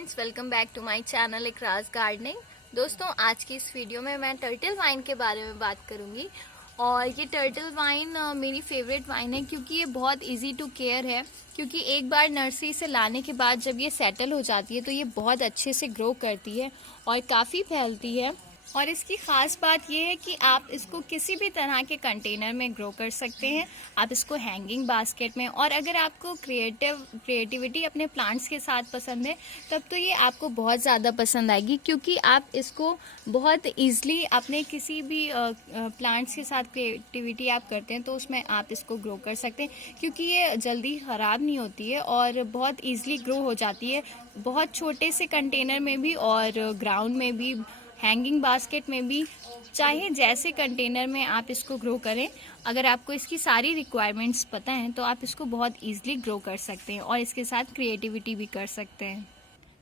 Friends, welcome back to my channel Ikraj gardening. दोस्तों, आज की इस वीडियो में मैं टर्टल वाइन के बारे में बात करूंगी। और ये टर्टल वाइन मेरी फेवरेट वाइन है क्योंकि ये बहुत इजी टू केयर है। क्योंकि एक बार नर्सरी से लाने के बाद जब ये सेटल हो जाती है तो ये बहुत अच्छे से ग्रो करती है और काफ़ी फैलती है। और इसकी ख़ास बात यह है कि आप इसको किसी भी तरह के कंटेनर में ग्रो कर सकते हैं। आप इसको हैंगिंग बास्केट में, और अगर आपको क्रिएटिविटी अपने प्लांट्स के साथ पसंद है तब तो ये आपको बहुत ज़्यादा पसंद आएगी, क्योंकि आप इसको बहुत ईज़िली अपने किसी भी प्लांट्स के साथ क्रिएटिविटी आप करते हैं तो उसमें आप इसको ग्रो कर सकते हैं। क्योंकि ये जल्दी ख़राब नहीं होती है और बहुत ईज़िली ग्रो हो जाती है, बहुत छोटे से कंटेनर में भी और ग्राउंड में भी, हैंगिंग बास्केट में भी, चाहे जैसे कंटेनर में आप इसको ग्रो करें। अगर आपको इसकी सारी रिक्वायरमेंट्स पता हैं तो आप इसको बहुत इजीली ग्रो कर सकते हैं और इसके साथ क्रिएटिविटी भी कर सकते हैं।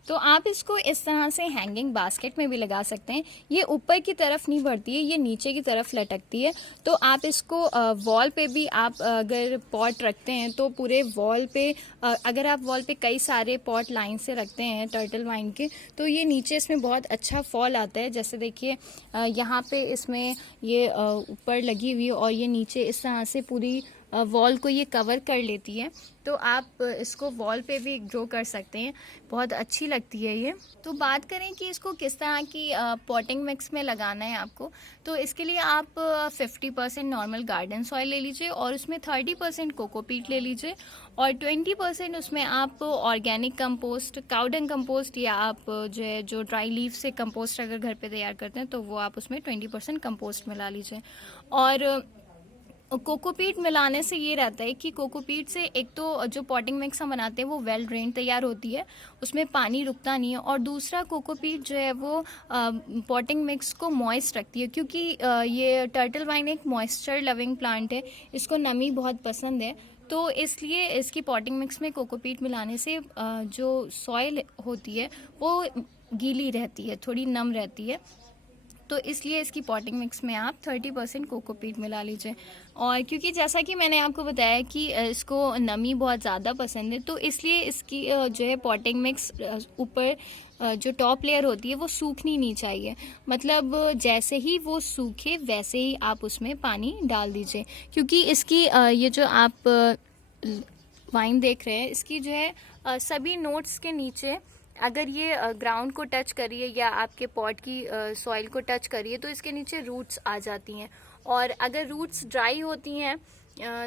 तो आप इसको इस तरह से हैंगिंग बास्केट में भी लगा सकते हैं। ये ऊपर की तरफ नहीं बढ़ती है, ये नीचे की तरफ लटकती है। तो आप इसको वॉल पे भी, आप अगर पॉट रखते हैं तो पूरे वॉल पे, अगर आप वॉल पे कई सारे पॉट लाइन से रखते हैं टर्टल वाइन के, तो ये नीचे इसमें बहुत अच्छा फॉल आता है। जैसे देखिए यहाँ पे इसमें ये ऊपर लगी हुई और ये नीचे इस तरह से पूरी वॉल को ये कवर कर लेती है। तो आप इसको वॉल पे भी ग्रो कर सकते हैं, बहुत अच्छी लगती है ये। तो बात करें कि इसको किस तरह की पॉटिंग मिक्स में लगाना है आपको, तो इसके लिए आप 50% नॉर्मल गार्डन सॉइल ले लीजिए और उसमें 30% कोकोपीट ले लीजिए और 20% उसमें आप ऑर्गेनिक कंपोस्ट, काउडंग कंपोस्ट, या आप जो ड्राई लीफ से कंपोस्ट अगर घर पे तैयार करते हैं तो वो आप उसमें 20% कंपोस्ट मिला लीजिए। और कोकोपीट मिलाने से ये रहता है कि कोकोपीट से एक तो जो पॉटिंग मिक्स हम बनाते हैं वो वेल ड्रेन तैयार होती है, उसमें पानी रुकता नहीं है, और दूसरा कोकोपीट जो है वो पॉटिंग मिक्स को मॉइस्ट रखती है। क्योंकि ये टर्टल वाइन एक मॉइस्चर लविंग प्लांट है, इसको नमी बहुत पसंद है। तो इसलिए इसकी पॉटिंग मिक्स में कोकोपीट मिलाने से जो सॉइल होती है वो गीली रहती है, थोड़ी नम रहती है। तो इसलिए इसकी पॉटिंग मिक्स में आप 30% कोकोपीट मिला लीजिए। और क्योंकि जैसा कि मैंने आपको बताया कि इसको नमी बहुत ज़्यादा पसंद है, तो इसलिए इसकी जो है पॉटिंग मिक्स ऊपर जो टॉप लेयर होती है वो सूखनी नहीं चाहिए। मतलब जैसे ही वो सूखे वैसे ही आप उसमें पानी डाल दीजिए। क्योंकि इसकी ये जो आप वाइन देख रहे हैं, इसकी जो है सभी नोट्स के नीचे अगर ये ग्राउंड को टच करिए या आपके पॉट की सॉइल को टच करिए तो इसके नीचे रूट्स आ जाती हैं। और अगर रूट्स ड्राई होती हैं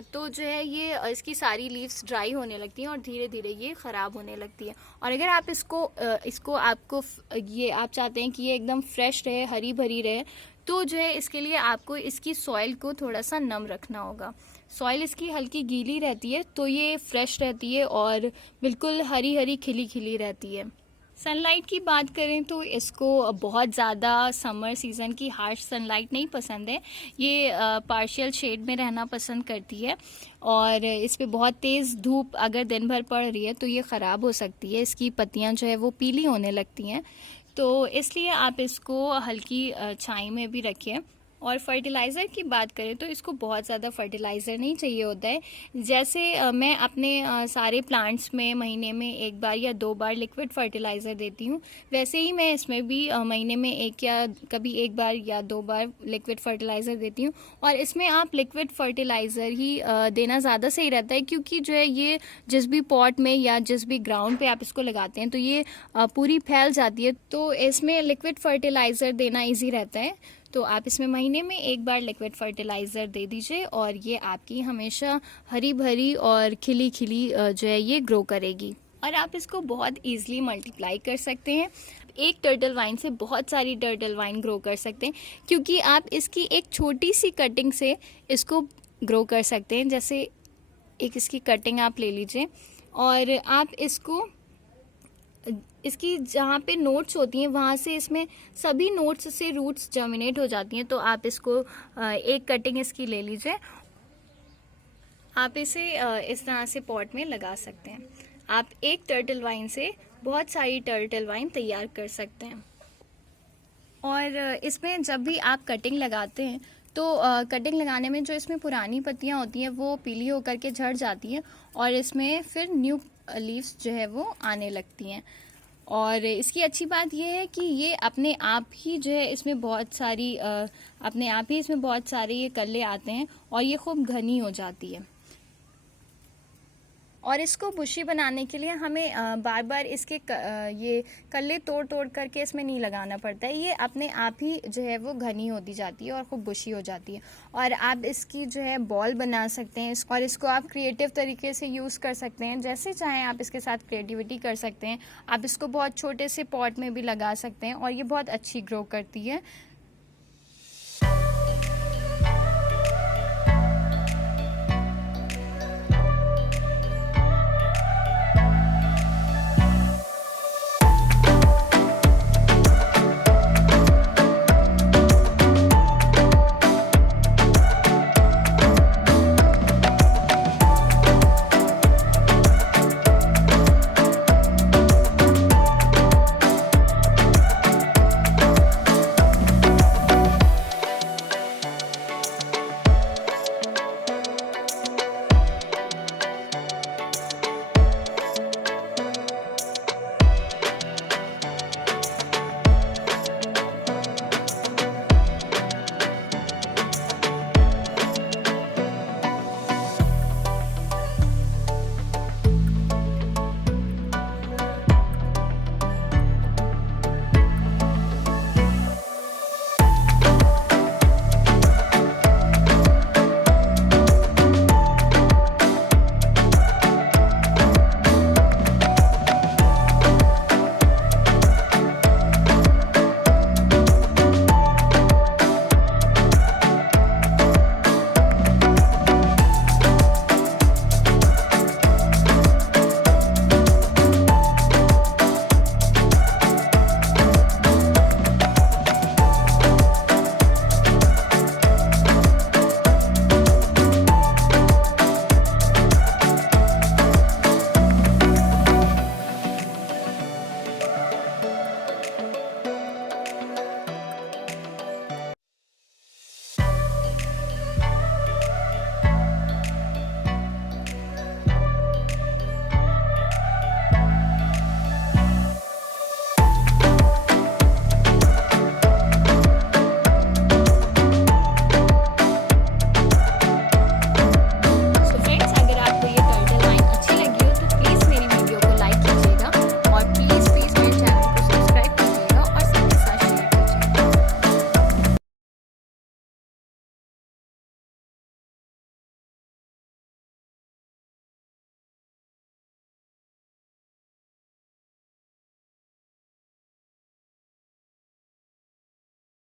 तो जो है ये इसकी सारी लीव्स ड्राई होने लगती हैं और धीरे धीरे ये ख़राब होने लगती है। और अगर आप इसको आपको ये आप चाहते हैं कि ये एकदम फ्रेश रहे, हरी भरी रहे, तो जो है इसके लिए आपको इसकी सॉइल को थोड़ा सा नम रखना होगा। सॉइल इसकी हल्की गीली रहती है तो ये फ्रेश रहती है और बिल्कुल हरी हरी खिली खिली रहती है। सनलाइट की बात करें तो इसको बहुत ज़्यादा समर सीज़न की हार्श सनलाइट नहीं पसंद है, ये पार्शियल शेड में रहना पसंद करती है। और इस पर बहुत तेज़ धूप अगर दिन भर पड़ रही है तो ये ख़राब हो सकती है, इसकी पत्तियां जो है वो पीली होने लगती हैं। तो इसलिए आप इसको हल्की छाई में भी रखिए। और फर्टिलाइज़र की बात करें तो इसको बहुत ज़्यादा फर्टिलाइज़र नहीं चाहिए होता है। जैसे मैं अपने सारे प्लांट्स में महीने में एक बार या 2 बार लिक्विड फर्टिलाइज़र देती हूँ, वैसे ही मैं इसमें भी महीने में एक या कभी 1 बार या 2 बार लिक्विड फर्टिलाइज़र देती हूँ। और इसमें आप लिक्विड फर्टिलाइज़र ही देना ज़्यादा सही रहता है, क्योंकि जो है ये जिस भी पॉट में या जिस भी ग्राउंड पे आप इसको लगाते हैं तो ये पूरी फैल जाती है। तो इसमें लिक्विड फर्टिलाइज़र देना ईजी रहता है। तो आप इसमें महीने में 1 बार लिक्विड फर्टिलाइज़र दे दीजिए और ये आपकी हमेशा हरी भरी और खिली खिली जो है ये ग्रो करेगी। और आप इसको बहुत ईजिली मल्टीप्लाई कर सकते हैं। एक टर्टल वाइन से बहुत सारी टर्टल वाइन ग्रो कर सकते हैं, क्योंकि आप इसकी एक छोटी सी कटिंग से इसको ग्रो कर सकते हैं। जैसे एक इसकी कटिंग आप ले लीजिए और आप इसकी जहाँ पे नोट्स होती हैं वहाँ से इसमें सभी नोट्स से रूट्स जर्मिनेट हो जाती हैं। तो आप इसको एक कटिंग इसकी ले लीजिए, आप इसे इस तरह से पॉट में लगा सकते हैं। आप एक टर्टल वाइन से बहुत सारी टर्टल वाइन तैयार कर सकते हैं। और इसमें जब भी आप कटिंग लगाते हैं तो कटिंग लगाने में जो इसमें पुरानी पत्तियां होती हैं वो पीली होकर के झड़ जाती हैं और इसमें फिर न्यू लीव्स जो है वो आने लगती हैं। और इसकी अच्छी बात यह है कि ये अपने आप ही जो है इसमें बहुत सारी अपने आप ही इसमें बहुत सारे ये कल्ले आते हैं और ये खूब घनी हो जाती है। और इसको बुशी बनाने के लिए हमें बार बार इसके ये कल्ले तोड़ तोड़ करके इसमें नहीं लगाना पड़ता है, ये अपने आप ही जो है वो घनी होती जाती है और खूब बुशी हो जाती है। और आप इसकी जो है बॉल बना सकते हैं और इसको आप क्रिएटिव तरीके से यूज़ कर सकते हैं, जैसे चाहें आप इसके साथ क्रिएटिविटी कर सकते हैं। आप इसको बहुत छोटे से पॉट में भी लगा सकते हैं और ये बहुत अच्छी ग्रो करती है।